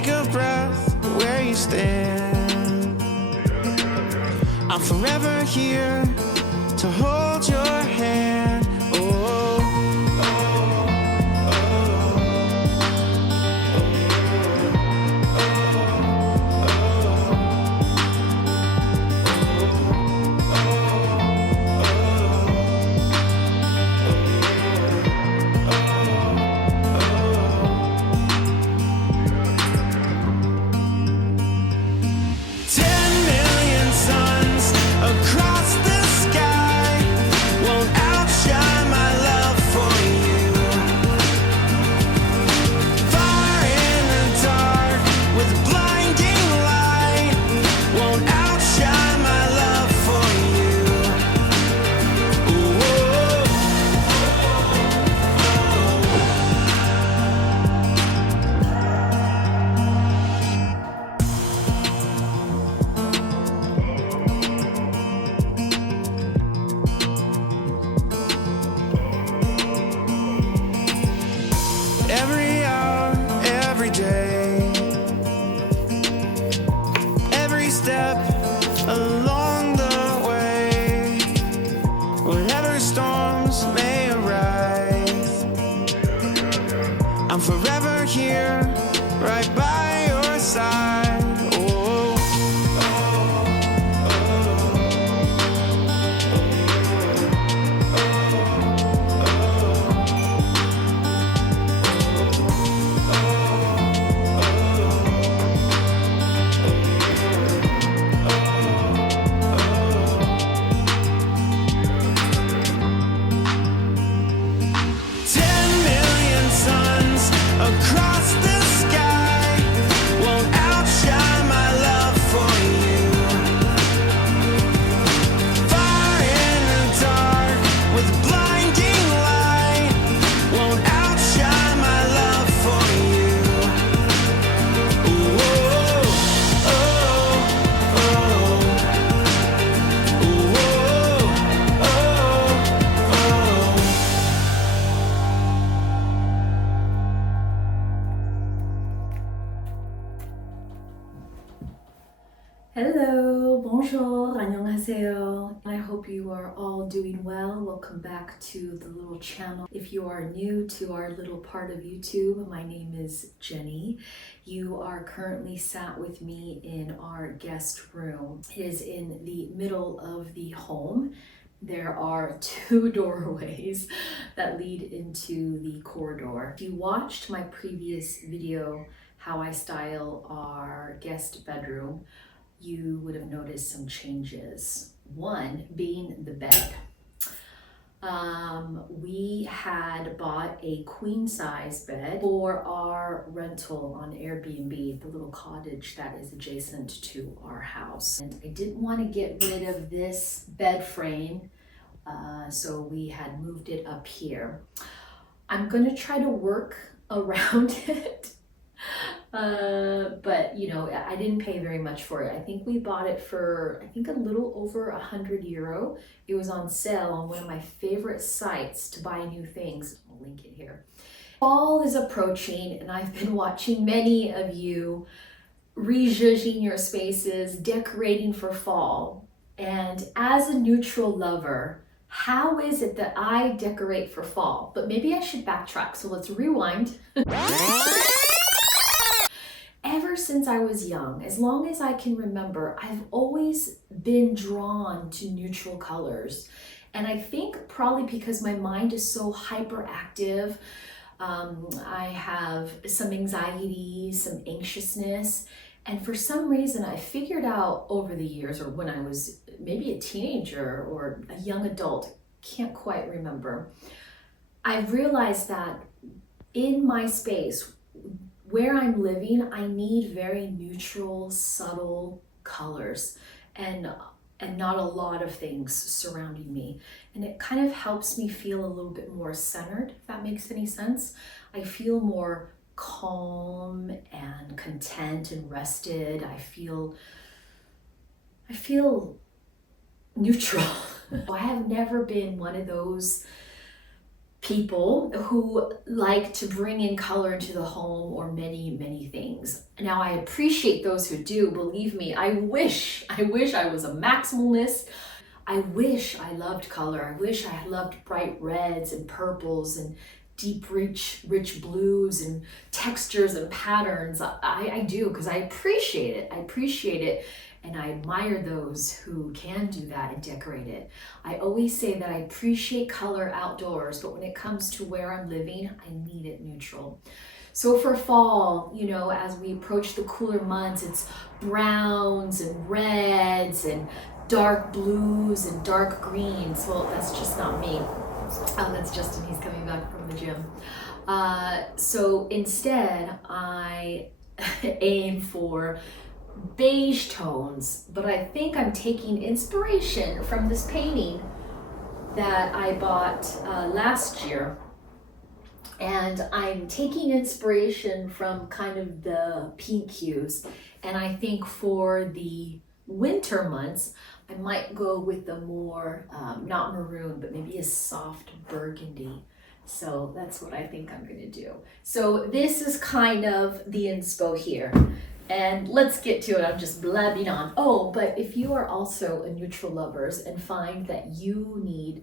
take a breath where you stand. I'm forever here to hold your hand. Oh, across the sky won't outshine my love for you. Fire in the dark with blinding light won't outshine my love for you. Every hour, every day, every step along the way, whatever storms may arise, I'm forever here, right by your side. Oh, across the sky won't outshine my love for you. Fire in the dark with blinding light won't outshine my love for you. Oh, oh, oh, oh, oh, oh. Hello, bonjour, 안녕하세요. I hope you are all doing well. Welcome back to the little channel. If you are new to our little part of YouTube, my name is Jenny. You are currently sat with me in our guest room. It is in the middle of the home. There are two doorways that lead into the corridor. If you watched my previous video, how I style our guest bedroom, you would have noticed some changes. One being the bed. We had bought a queen size bed for our rental on Airbnb, the little cottage that is adjacent to our house. And I didn't want to get rid of this bed frame, so we had moved it up here. I'm gonna try to work around it. But you know, I didn't pay very much for it. I think we bought it for, I think a little over €100. It was on sale on one of my favorite sites to buy new things. I'll link it here. Fall is approaching and I've been watching many of you rejudging your spaces, decorating for fall. And as a neutral lover, how is it that I decorate for fall? But maybe I should backtrack, so let's rewind. Ever since I was young, as long as I can remember, I've always been drawn to neutral colors. And I think probably because my mind is so hyperactive, I have some anxiety, some anxiousness. And for some reason, I figured out over the years, or when I was maybe a teenager or a young adult, can't quite remember, I've realized that in my space, where I'm living, I need very neutral, subtle colors and not a lot of things surrounding me. And it kind of helps me feel a little bit more centered, if that makes any sense. I feel more calm and content and rested. I feel neutral. I have never been one of those people who like to bring in color into the home or many things. Now, I appreciate those who do. Believe me, I wish I was a maximalist. I wish I loved color. I wish I loved bright reds and purples and deep, rich blues and textures and patterns. I do, because I appreciate it. And I admire those who can do that and decorate it. I always say that I appreciate color outdoors, but when it comes to where I'm living, I need it neutral. So for fall, you know, as we approach the cooler months, it's browns and reds and dark blues and dark greens. Well, that's just not me. That's Justin, he's coming back from the gym. So instead, I aim for beige tones, but I think I'm taking inspiration from this painting that I bought last year. And I'm taking inspiration from kind of the pink hues. And I think for the winter months, I might go with the more, not maroon, but maybe a soft burgundy. So that's what I think I'm gonna do. So this is kind of the inspo here. And let's get to it. I'm just blabbing on. Oh, but if you are also a neutral lovers and find that you need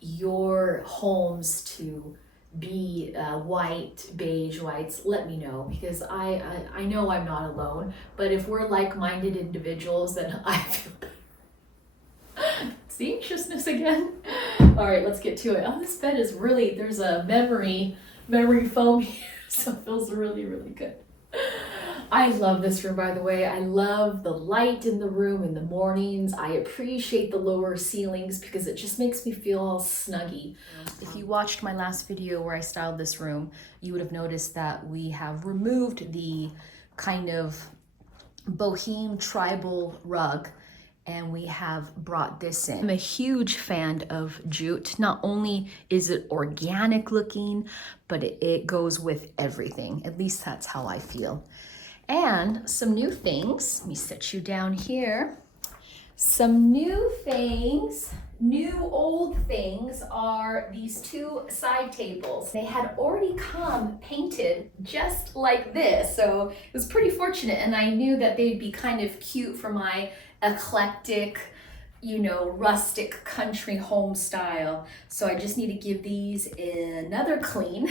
your homes to be white, beige whites, let me know, because I know I'm not alone. But if we're like-minded individuals, then I feel better. It's the anxiousness again. All right, let's get to it. Oh, this bed is really, there's a memory foam here, so it feels really good. I love this room, by the way. I love the light in the room in the mornings. I appreciate the lower ceilings because it just makes me feel all snuggy. If you watched my last video where I styled this room, you would have noticed that we have removed the kind of boheme tribal rug and we have brought this in. I'm a huge fan of jute. Not only is it organic looking, but it goes with everything. At least that's how I feel. And some new things, let me set you down here. Some new things, new old things are these two side tables. They had already come painted just like this, so it was pretty fortunate, and I knew that they'd be kind of cute for my eclectic, you know, rustic country home style. So I just need to give these another clean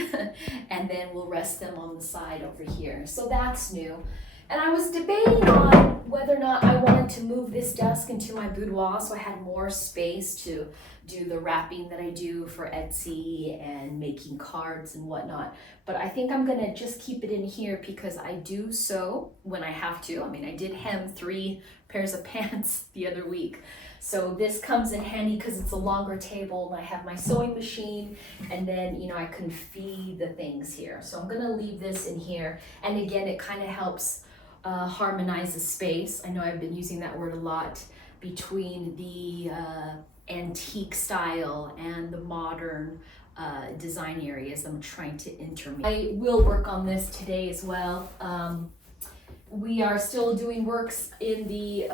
and then we'll rest them on the side over here. So that's new. And I was debating on whether or not I wanted to move this desk into my boudoir so I had more space to do the wrapping that I do for Etsy and making cards and whatnot. But I think I'm gonna just keep it in here because I do sew when I have to. I mean, I did hem 3 pairs of pants the other week. So this comes in handy because it's a longer table and I have my sewing machine, and then, you know, I can feed the things here. So I'm gonna leave this in here. And again, it kind of helps harmonize the space. I know I've been using that word a lot between the antique style and the modern design areas I'm trying to intermingle. I will work on this today as well. We are still doing works in the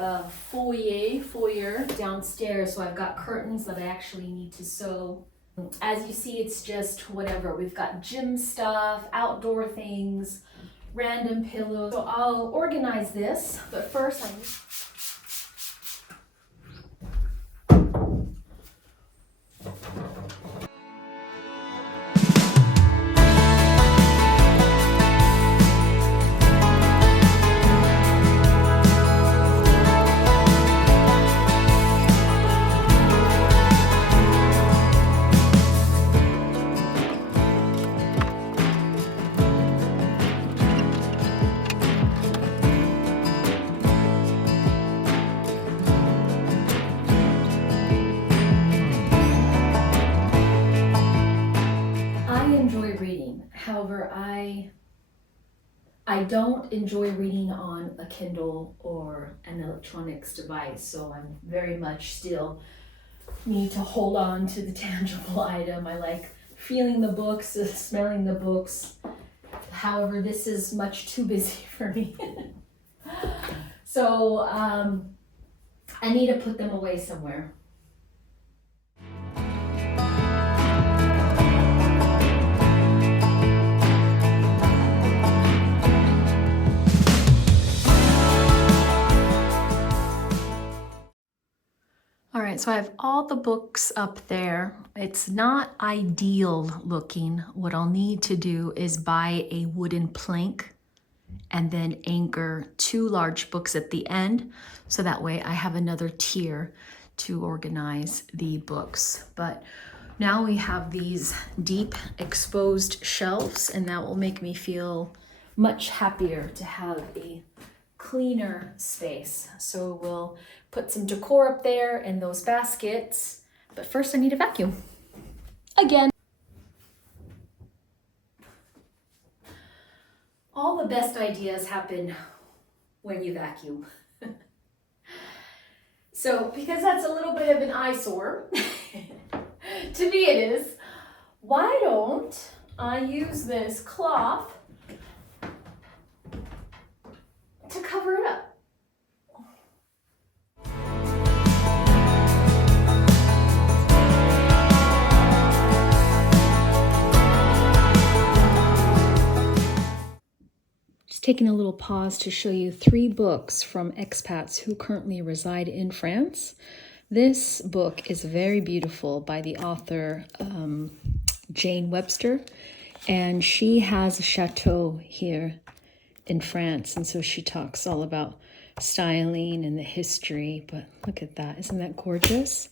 foyer downstairs, so I've got curtains that I actually need to sew. As you see, it's just whatever. We've got gym stuff, outdoor things, random pillows. So I'll organize this, but first However, I don't enjoy reading on a Kindle or an electronics device, so I'm very much still need to hold on to the tangible item. I like feeling the books, smelling the books. However, this is much too busy for me. So I need to put them away somewhere. right, so I have all the books up there. It's not ideal looking. What I'll need to do is buy a wooden plank and then anchor 2 large books at the end, so that way I have another tier to organize the books. But now we have these deep exposed shelves, and that will make me feel much happier to have a cleaner space. So we'll put some decor up there in those baskets, but first I need a vacuum. Again. All the best ideas happen when you vacuum. So because that's a little bit of an eyesore, to me it is, why don't I use this cloth to cover it up? Taking a little pause to show you 3 books from expats who currently reside in France. This book is very beautiful by the author Jane Webster, and she has a chateau here in France, and so she talks all about styling and the history. But look at that, isn't that gorgeous?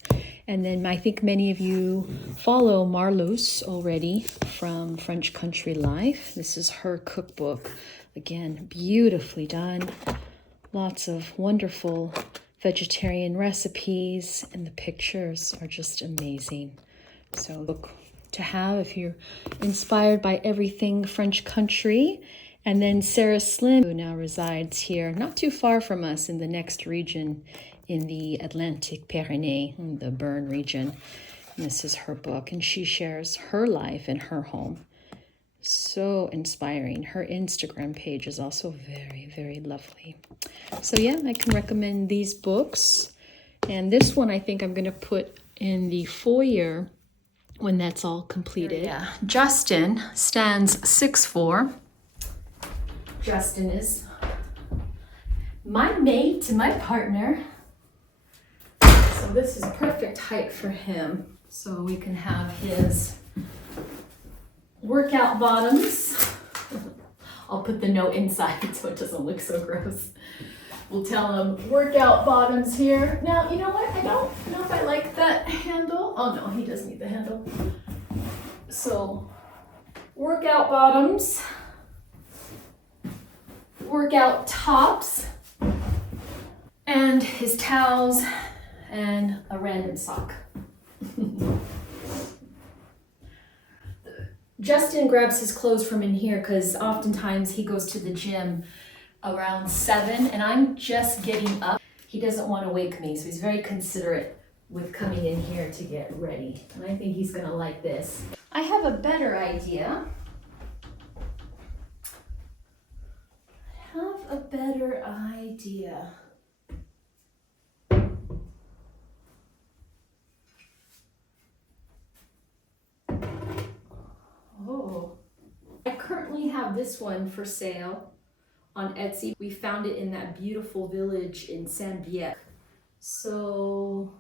And then I think many of you follow Marluce already from French Country Life. This is her cookbook. Again, beautifully done. Lots of wonderful vegetarian recipes, and the pictures are just amazing. So book to have if you're inspired by everything French country. And then Sarah Slim, who now resides here, not too far from us in the next region in the Atlantic Pyrenees, in the Bern region. And this is her book, and she shares her life in her home. So inspiring. Her Instagram page is also very, very lovely. So yeah, I can recommend these books. And this one I think I'm going to put in the foyer when that's all completed. Yeah. Justin stands 6'4". Justin is my mate, my partner. So this is perfect height for him. So we can have his workout bottoms. I'll put the note inside so it doesn't look so gross. We'll tell him workout bottoms here. Now, you know what? I don't know if I like that handle. Oh no, he does need the handle. So, workout bottoms, workout tops, and his towels, and a random sock. Justin grabs his clothes from in here because oftentimes he goes to the gym around 7 and I'm just getting up. He doesn't want to wake me, so he's very considerate with coming in here to get ready. And I think he's gonna like this. I have a better idea. Oh, I currently have this one for sale on Etsy. We found it in that beautiful village in Saint-Bière. So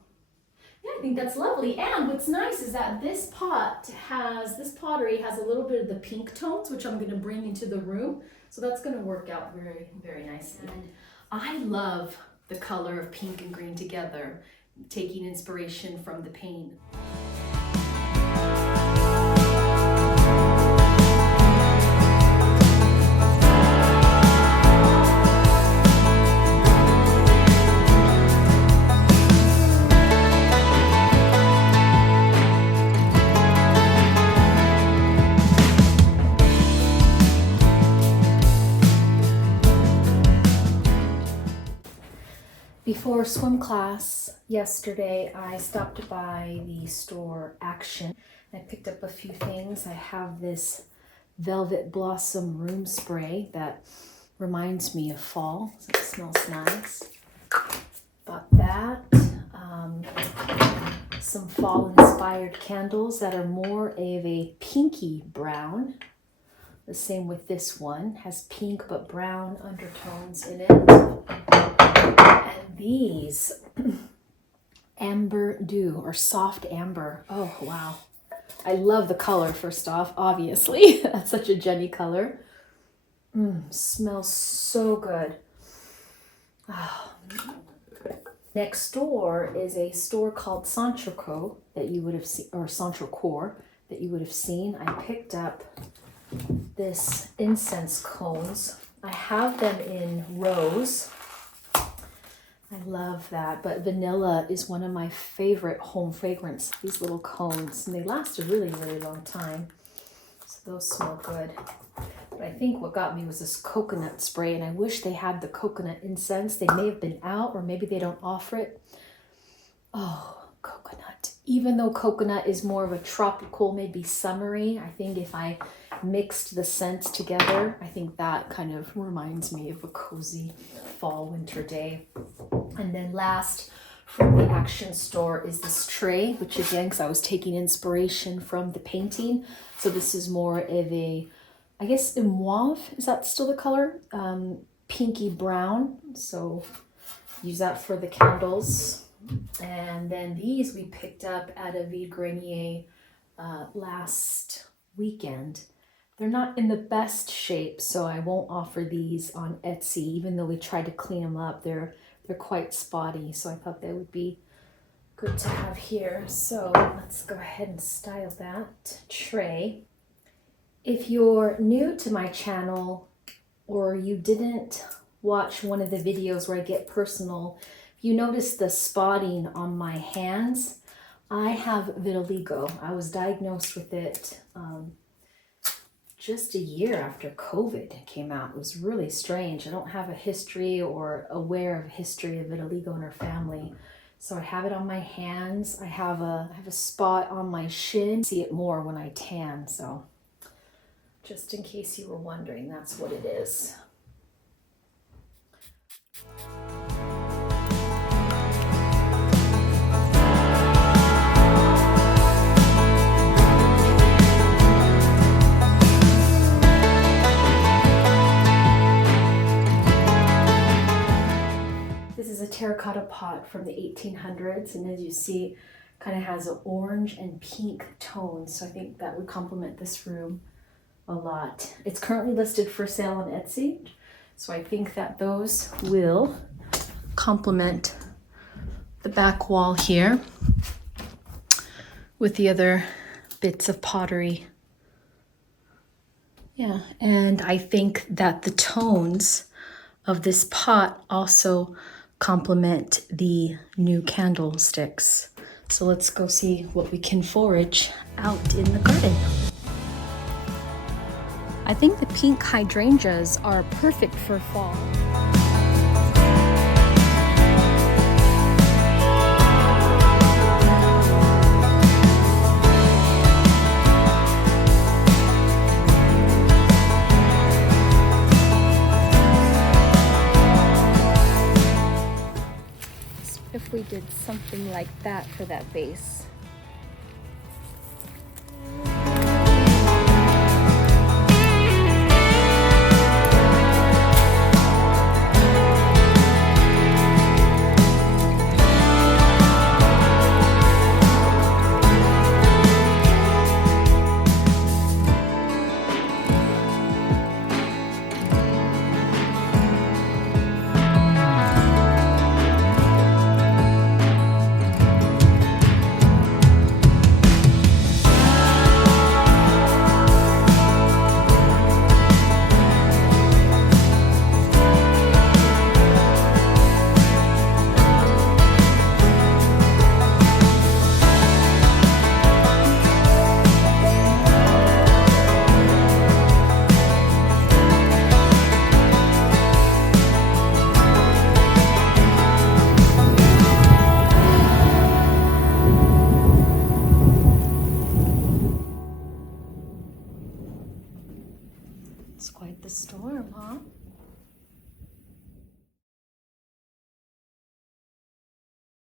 yeah, I think that's lovely. And what's nice is that this pottery has a little bit of the pink tones, which I'm gonna bring into the room. So that's gonna work out very, very nicely. And I love the color of pink and green together, taking inspiration from the paint. Before swim class yesterday, I stopped by the store Action. I picked up a few things. I have this Velvet Blossom room spray that reminds me of fall. So it smells nice. Bought that. Some fall-inspired candles that are more of a pinky brown. The same with this one. Has pink but brown undertones in it. And these Amber Dew, or Soft Amber. Oh, wow. I love the color, first off, obviously. That's such a Jeni color. Smells so good. Oh. Next door is a store called Centreco that you would have seen, or Centrecore that you would have seen. I picked up this incense cones. I have them in rose. I love that, but vanilla is one of my favorite home fragrance, these little cones, and they last a really, really long time. So those smell good. But I think what got me was this coconut spray, and I wish they had the coconut incense. They may have been out, or maybe they don't offer it. Oh, coconut. Even though coconut is more of a tropical, maybe summery, I think if I mixed the scents together, I think that kind of reminds me of a cozy fall winter day. And then last from the Action store is this tray, which again, because I was taking inspiration from the painting. So this is more of a, I guess, a mauve, is that still the color? Pinky brown. So use that for the candles. And then these we picked up at a Vide Grenier last weekend. They're not in the best shape, so I won't offer these on Etsy, even though we tried to clean them up. They're quite spotty, so I thought they would be good to have here. So let's go ahead and style that tray. If you're new to my channel, or you didn't watch one of the videos where I get personal, you notice the spotting on my hands. I have vitiligo. I was diagnosed with it just a year after COVID came out. It was really strange. I don't have a history or aware of a history of vitiligo in our family. So I have it on my hands. I have a spot on my shin. See it more when I tan. So just in case you were wondering, that's what it is. Terracotta pot from the 1800s, and as you see, kind of has an orange and pink tone, so I think that would complement this room a lot. It's currently listed for sale on Etsy, so I think that those will complement the back wall here with the other bits of pottery. Yeah, and I think that the tones of this pot also complement the new candlesticks. So let's go see what we can forage out in the garden. I think the pink hydrangeas are perfect for fall. If we did something like that for that base. It's quite the storm, huh?